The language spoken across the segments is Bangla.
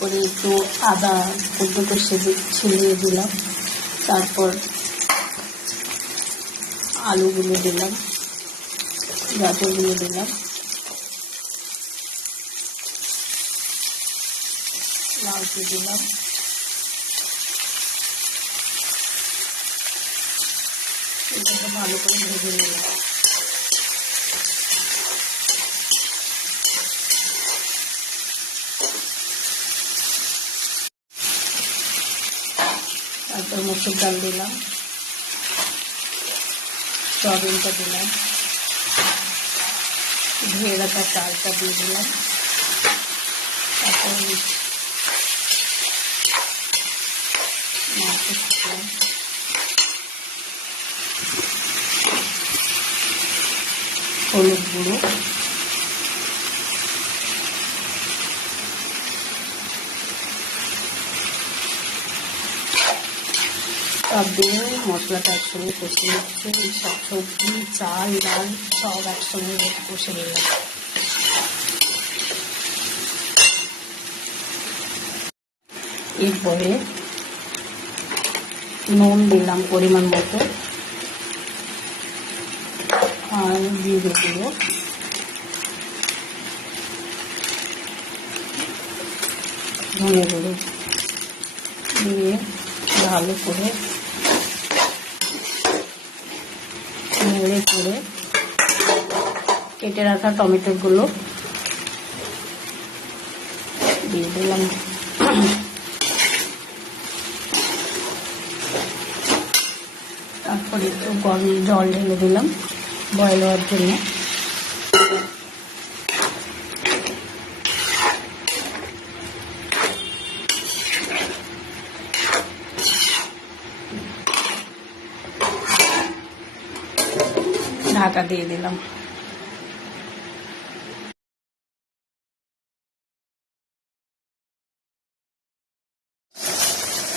তারপরে একটু আদা দুটো ছিলিয়ে দিলাম, তারপর আলুগুলো দিলাম, গাজরগুলো দিলাম, লাউটি দিলাম, এটাকে ভালো করে ভেজে নিলাম। তারপর মসুর ডাল দিলাম, সয়াবিনটা দিলাম, ধুয়ে রাখা চালটা দিয়ে দিলাম, তারপর মাছটা দিলাম, হলুদ গুঁড়ো, সব দিয়ে মশলাটা একসঙ্গে কষে নিচ্ছে। সব সবজি, চাল, ডাল সব একসঙ্গে কষে নিলাম। এরপরে নুন দিলাম পরিমাণ মতো, আর জিরে গুঁড়ো, ধনে গুঁড়ো দিয়ে ভালো করে নেড়ে করে কেটে রাখা টমেটোগুলো দিয়ে দিলাম। তারপরে একটু গরম জল ঢেলে দিলাম বয়েল হওয়ার জন্য। ঢাকা দিয়ে দিলাম।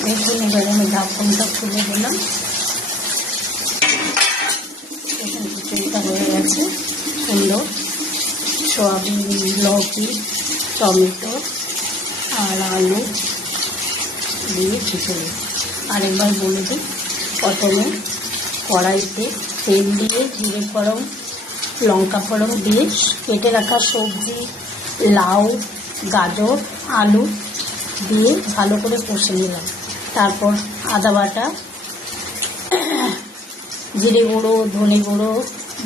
দেখুন এবারে আমি ঢাকনটা খুলে দিলাম। এখানে খিচুড়িটা হয়ে গেছে সুন্দর। সয়াবিন, লৌকি, টমেটো আর আলু দিয়ে খিচুড়ি। আরেকবার বলে দিই, প্রথমে কড়াইতে তেল দিয়ে জিরে ফোড়ন, লঙ্কা ফোড়ন দিয়ে কেটে রাখা সবজি, লাউ, গাজর, আলু দিয়ে ভালো করে কষে নিলাম। তারপর আদা বাটা, জিরে গুঁড়ো, ধনে গুঁড়ো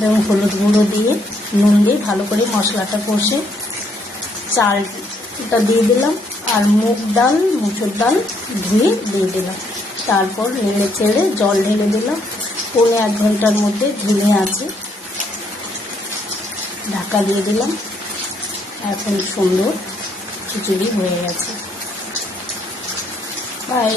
এবং হলুদ গুঁড়ো দিয়ে নুন দিয়ে ভালো করে মশলাটা কষে চালটা দিয়ে দিলাম, আর মুসুর ডাল ধুয়ে দিয়ে দিলাম। তারপর নেড়ে চেড়ে জল ঢেলে দিলাম। 1 ঘন্টার মধ্যে ঝিমিয়ে আছে, ঢাকা দিয়ে দিলাম। এখন সুন্দর খিচুড়ি হয়ে গেছে। বাই।